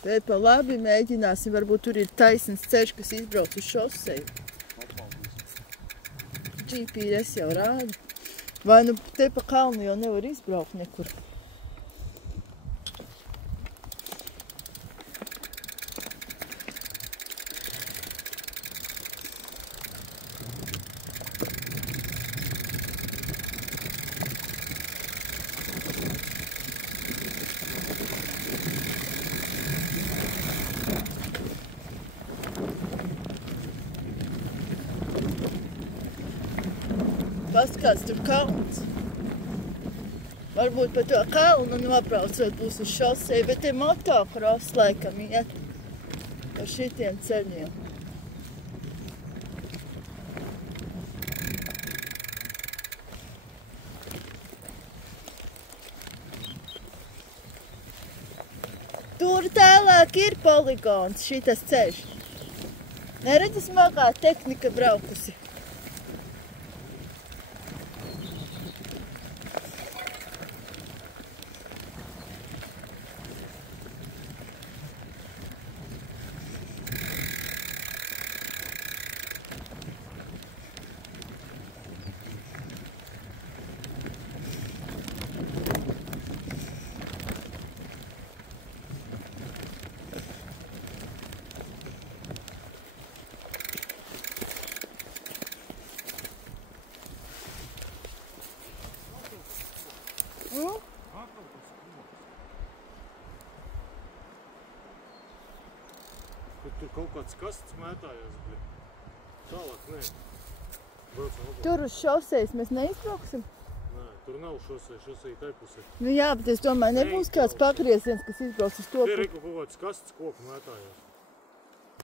Te pa labi mēģināsim, varbūt tur ir taisns ceļš, kas izbrauc uz šoseju. GPS jau rāda. Vai nu te pa kalnu jau nevar izbraukt nekur. Paskats, tur kalns. Varbūt pa to kalnu nobraucot būs uz šoseju, bet te motocross laikam iet pa šitiem ceļiem. Tur tālāk ir poligons, šitas ceļš. Neredzi smagā tehnika braukusi. Tur kaut kāds kasts mētājās, bet tālāk nē. Tur uz šosejas mēs neizbrauksim? Nē, tur nav šoseja tai pusē. Nu jā, bet es domāju, nebūs kāds pagrieziens, kas izbrauc uz to. Te ir kaut kāds kasts koku mētājās.